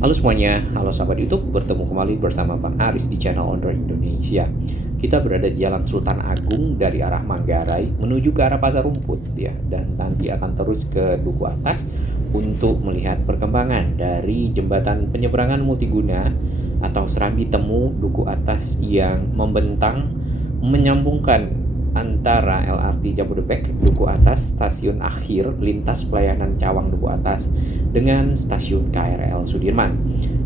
Halo semuanya, halo sahabat YouTube, bertemu kembali bersama Bang Aris di channel Owner Indonesia. Kita berada di Jalan Sultan Agung dari arah Manggarai menuju ke arah Pasar Rumput ya, dan nanti akan terus ke Duku Atas untuk melihat perkembangan dari jembatan penyeberangan multiguna atau serambi temu Duku Atas yang membentang menyambungkan antara LRT Jabodebek Duku Atas stasiun akhir lintas pelayanan Cawang Duku Atas dengan stasiun KRL Sudirman.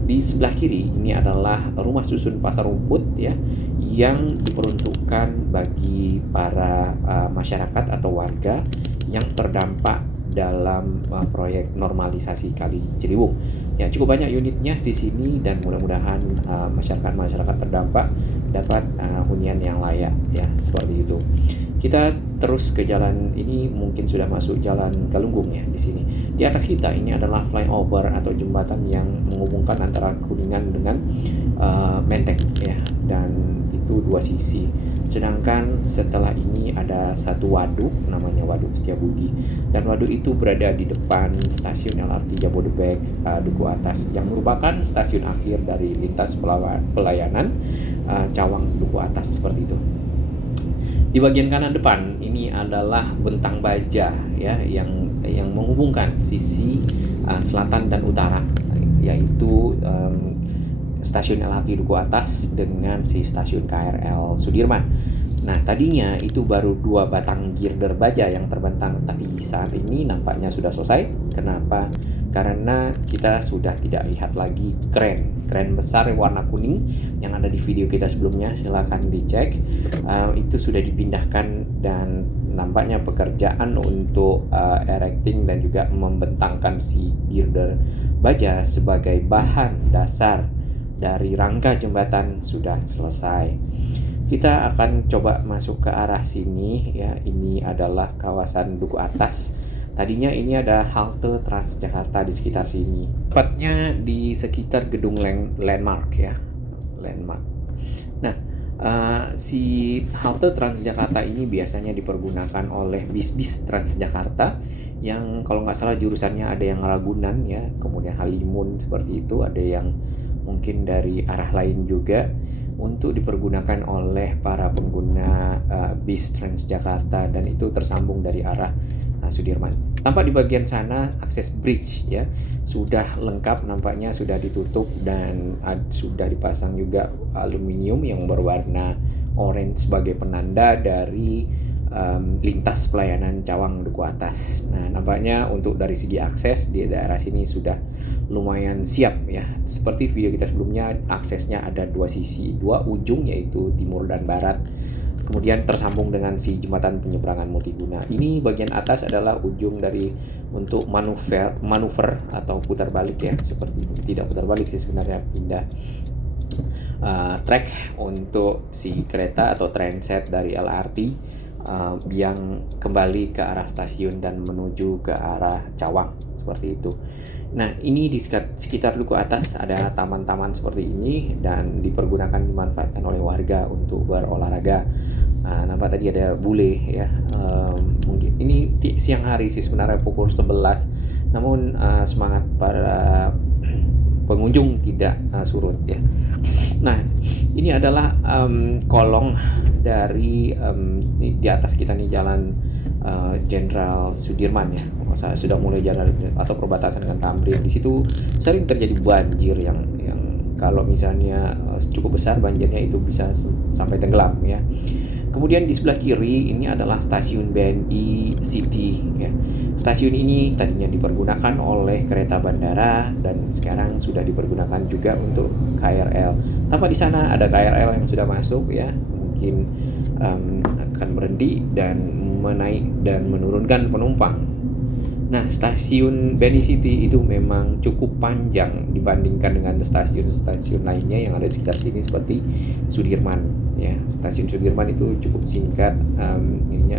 Di sebelah kiri ini adalah rumah susun Pasar Rumput ya, yang diperuntukkan bagi para masyarakat atau warga yang terdampak dalam proyek normalisasi Kali Ciliwung. Ya, cukup banyak unitnya di sini dan mudah-mudahan masyarakat terdampak dapat hunian yang layak ya, seperti itu. Kita terus ke jalan ini, mungkin sudah masuk jalan Galunggung ya di sini. Di atas kita ini adalah flyover atau jembatan yang menghubungkan antara Kuningan dengan Menteng ya, dan itu dua sisi. Sedangkan setelah ini ada satu waduk namanya Waduk Setiabudi, dan waduk itu berada di depan stasiun LRT Jabodebek Duku Atas yang merupakan stasiun akhir dari lintas pelayanan Cawang Duku Atas, seperti itu. Di bagian kanan depan ini adalah bentang baja ya, yang menghubungkan sisi selatan dan utara, yaitu stasiun LRT Duku Atas dengan si stasiun KRL Sudirman. Nah, tadinya itu baru 2 batang girder baja yang terbentang, tapi saat ini nampaknya sudah selesai. Kenapa? Karena kita sudah tidak lihat lagi kren besar warna kuning yang ada di video kita sebelumnya, silakan dicek. Itu sudah dipindahkan dan nampaknya pekerjaan untuk erecting dan juga membentangkan si girder baja sebagai bahan dasar dari rangka jembatan sudah selesai. Kita akan coba masuk ke arah sini ya. Ini adalah kawasan Duku Atas. Tadinya ini ada halte Transjakarta di sekitar sini. Tepatnya di sekitar gedung Landmark ya. Landmark. Nah, si halte Transjakarta ini biasanya dipergunakan oleh bis-bis Transjakarta yang kalau nggak salah jurusannya ada yang Ragunan ya, kemudian Halimun seperti itu, ada yang mungkin dari arah lain juga, untuk dipergunakan oleh para pengguna bis Transjakarta, dan itu tersambung dari arah Sudirman. Tampak di bagian sana akses bridge ya sudah lengkap, nampaknya sudah ditutup dan sudah dipasang juga aluminium yang berwarna orange sebagai penanda dari lintas pelayanan Cawang Duku Atas. Nah, nampaknya untuk dari segi akses di daerah sini sudah lumayan siap ya. Seperti video kita sebelumnya, aksesnya ada 2 sisi, 2 ujung, yaitu timur dan barat. Kemudian tersambung dengan si jembatan penyeberangan multiguna. Ini bagian atas adalah ujung dari untuk manuver atau putar balik ya, seperti tidak putar balik sih sebenarnya, pindah track untuk si kereta atau transit dari LRT yang kembali ke arah stasiun dan menuju ke arah Cawang, seperti itu. Nah, ini di sekitar Duku Atas ada taman-taman seperti ini dan dimanfaatkan oleh warga untuk berolahraga. Nampak tadi ada bule ya, mungkin ini siang hari sih sebenarnya, pukul 11, namun semangat para pengunjung tidak surut ya. Nah, ini adalah kolong dari di atas kita nih, jalan Jenderal Sudirman ya. Saya sudah mulai jalan atau perbatasan dengan Tamrin. Di situ sering terjadi banjir yang kalau misalnya cukup besar banjirnya itu bisa sampai tenggelam ya. Kemudian di sebelah kiri ini adalah stasiun BNI City ya. Stasiun ini tadinya dipergunakan oleh kereta bandara dan sekarang sudah dipergunakan juga untuk KRL. Tanpa di sana ada KRL yang sudah masuk ya. Mungkin akan berhenti dan menaik dan menurunkan penumpang. Nah, stasiun BNI City itu memang cukup panjang dibandingkan dengan stasiun-stasiun lainnya yang ada di sekitar sini seperti Sudirman ya. Stasiun Sudirman itu cukup singkat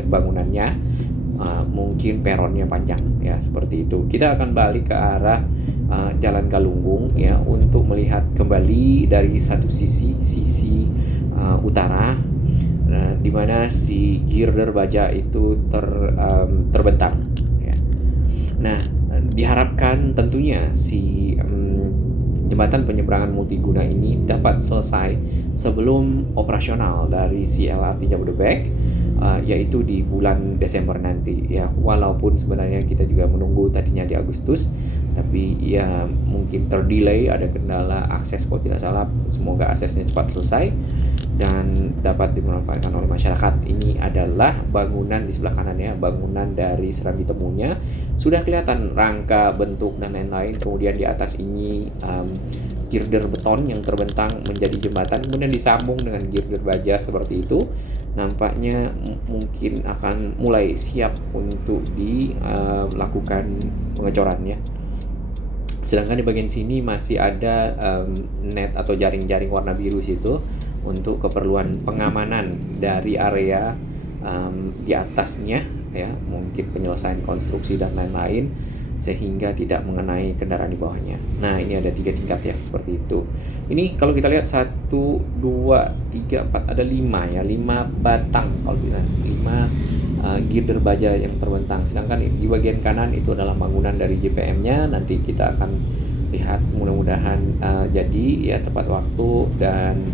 bangunannya, mungkin peronnya panjang ya, seperti itu. Kita akan balik ke arah Jalan Galunggung ya untuk melihat kembali dari satu sisi utara, di mana si girder baja itu terbentang ya. Nah, diharapkan tentunya si jembatan penyeberangan multiguna ini dapat selesai sebelum operasional dari si LRT Jabodebek, yaitu di bulan Desember nanti ya. Walaupun sebenarnya kita juga menunggu tadinya di Agustus, tapi ya mungkin terdelay, ada kendala akses kalau tidak salah. Semoga aksesnya cepat selesai dan dapat dimanfaatkan oleh masyarakat. Ini adalah bangunan di sebelah kanan ya, bangunan dari Serambi Temunya. Sudah kelihatan rangka, bentuk, dan lain-lain. Kemudian di atas ini girder beton yang terbentang menjadi jembatan, kemudian disambung dengan girder baja seperti itu. Nampaknya mungkin akan mulai siap untuk dilakukan pengecorannya. Sedangkan di bagian sini masih ada net atau jaring-jaring warna biru situ untuk keperluan pengamanan dari area di atasnya ya, mungkin penyelesaian konstruksi dan lain-lain sehingga tidak mengenai kendaraan di bawahnya. Nah, ini ada 3 tingkat ya seperti itu. Ini kalau kita lihat 1, 2, 3, 4, ada 5 ya, 5 batang kalau tidak 5 girder baja yang terbentang. Sedangkan di bagian kanan itu adalah bangunan dari JPM-nya. Nanti kita akan lihat, mudah-mudahan jadi ya tepat waktu dan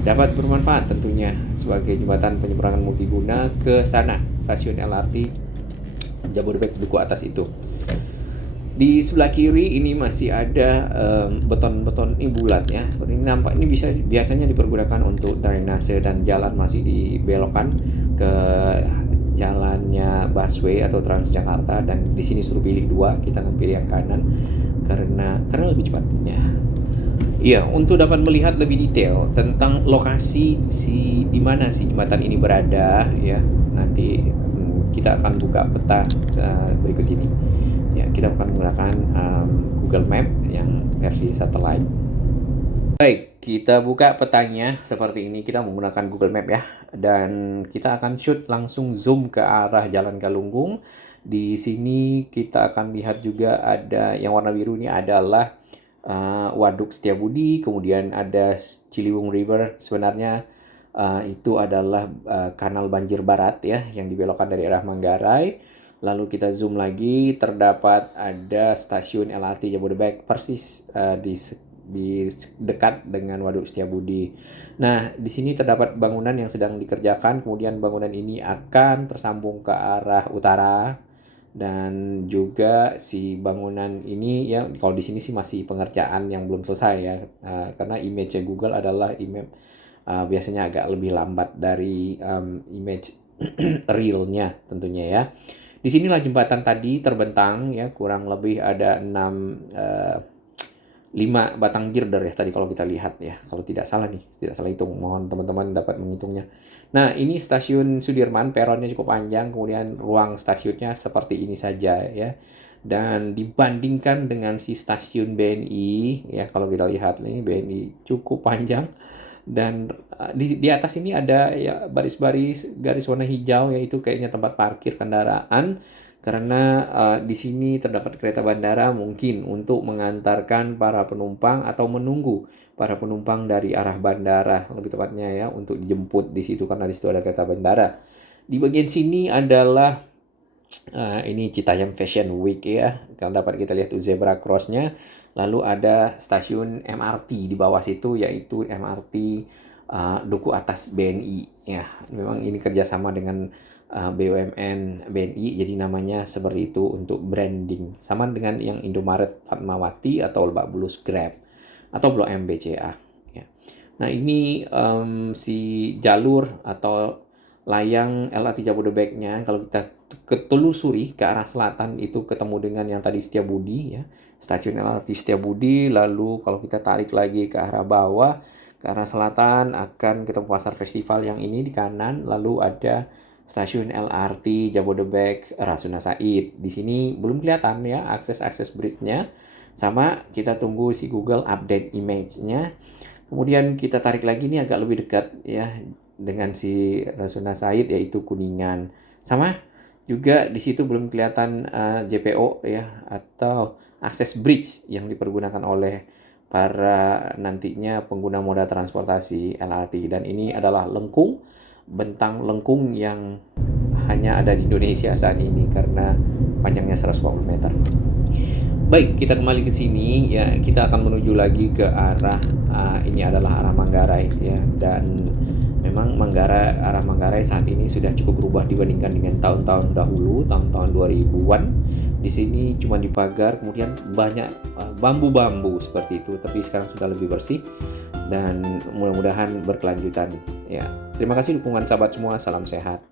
dapat bermanfaat tentunya sebagai jembatan penyeberangan multiguna ke sana, stasiun LRT Jabodebek Duku Atas itu. Di sebelah kiri ini masih ada beton-beton ini bulat ya. Seperti ini nampak, ini biasanya dipergunakan untuk drainase dan jalan masih dibelokkan ke jalannya busway atau Transjakarta, dan di sini suruh pilih 2, kita akan pilih yang kanan karena lebih cepatnya. Iya, untuk dapat melihat lebih detail tentang lokasi di mana si jembatan ini berada ya, nanti kita akan buka peta berikut ini. Ya, kita akan menggunakan Google Map yang versi satelit. Baik, kita buka petanya seperti ini. Kita menggunakan Google Map ya, dan kita akan shoot langsung zoom ke arah Jalan Galunggung. Di sini kita akan lihat juga ada yang warna biru ini adalah Waduk Setiabudi, kemudian ada Ciliwung River. Sebenarnya itu adalah kanal banjir barat ya, yang dibelokkan dari arah Manggarai. Lalu kita zoom lagi, terdapat ada stasiun LRT Jabodebek persis di dekat dengan Waduk Setiabudi. Nah, di sini terdapat bangunan yang sedang dikerjakan, kemudian bangunan ini akan tersambung ke arah utara. Dan juga si bangunan ini ya, kalau di sini sih masih pengerjaan yang belum selesai ya, karena image Google adalah image biasanya agak lebih lambat dari image realnya tentunya ya. Di sinilah jembatan tadi terbentang ya, kurang lebih ada 5 batang girder ya tadi kalau kita lihat ya, kalau tidak salah hitung, mohon teman-teman dapat menghitungnya. Nah, ini stasiun Sudirman, peronnya cukup panjang, kemudian ruang stasiunnya seperti ini saja ya. Dan dibandingkan dengan si stasiun BNI ya, kalau kita lihat nih BNI cukup panjang, dan di atas ini ada ya baris-baris garis warna hijau, yaitu kayaknya tempat parkir kendaraan. Karena di sini terdapat kereta bandara, mungkin untuk mengantarkan para penumpang atau menunggu para penumpang dari arah bandara, lebih tepatnya ya, untuk dijemput di situ karena di situ ada kereta bandara. Di bagian sini adalah ini Citayam Fashion Week ya, kalau dapat kita lihat tuh zebra cross-nya. Lalu ada stasiun MRT di bawah situ, yaitu MRT Duku Atas BNI ya. Memang ini kerjasama dengan BUMN BNI, jadi namanya seperti itu untuk branding, sama dengan yang Indomaret Fatmawati atau Lebak Bulus Grab atau Blok M BCA ya. Nah, ini si jalur atau layang LRT Jabodebeknya, kalau kita telusuri ke arah selatan itu ketemu dengan yang tadi Setiabudi ya, stasiun LRT Setiabudi. Lalu kalau kita tarik lagi ke arah bawah ke arah selatan akan ketemu Pasar Festival yang ini di kanan. Lalu ada stasiun LRT Jabodebek Rasuna Said. Di sini belum kelihatan ya akses bridge-nya. Sama, kita tunggu si Google update image-nya. Kemudian kita tarik lagi, ini agak lebih dekat ya dengan si Rasuna Said, yaitu Kuningan. Sama juga di situ belum kelihatan JPO ya, atau akses bridge yang dipergunakan oleh para nantinya pengguna moda transportasi LRT. Dan ini adalah lengkung, bentang lengkung yang hanya ada di Indonesia saat ini karena panjangnya 140 meter. Baik, kita kembali ke sini ya. Kita akan menuju lagi ke arah ini adalah arah Manggarai ya, dan memang arah Manggarai saat ini sudah cukup berubah dibandingkan dengan tahun-tahun dahulu, tahun-tahun 2000-an. Di sini cuma dipagar, kemudian banyak bambu-bambu seperti itu, tapi sekarang sudah lebih bersih dan mudah-mudahan berkelanjutan ya. Terima kasih dukungan sahabat semua, salam sehat.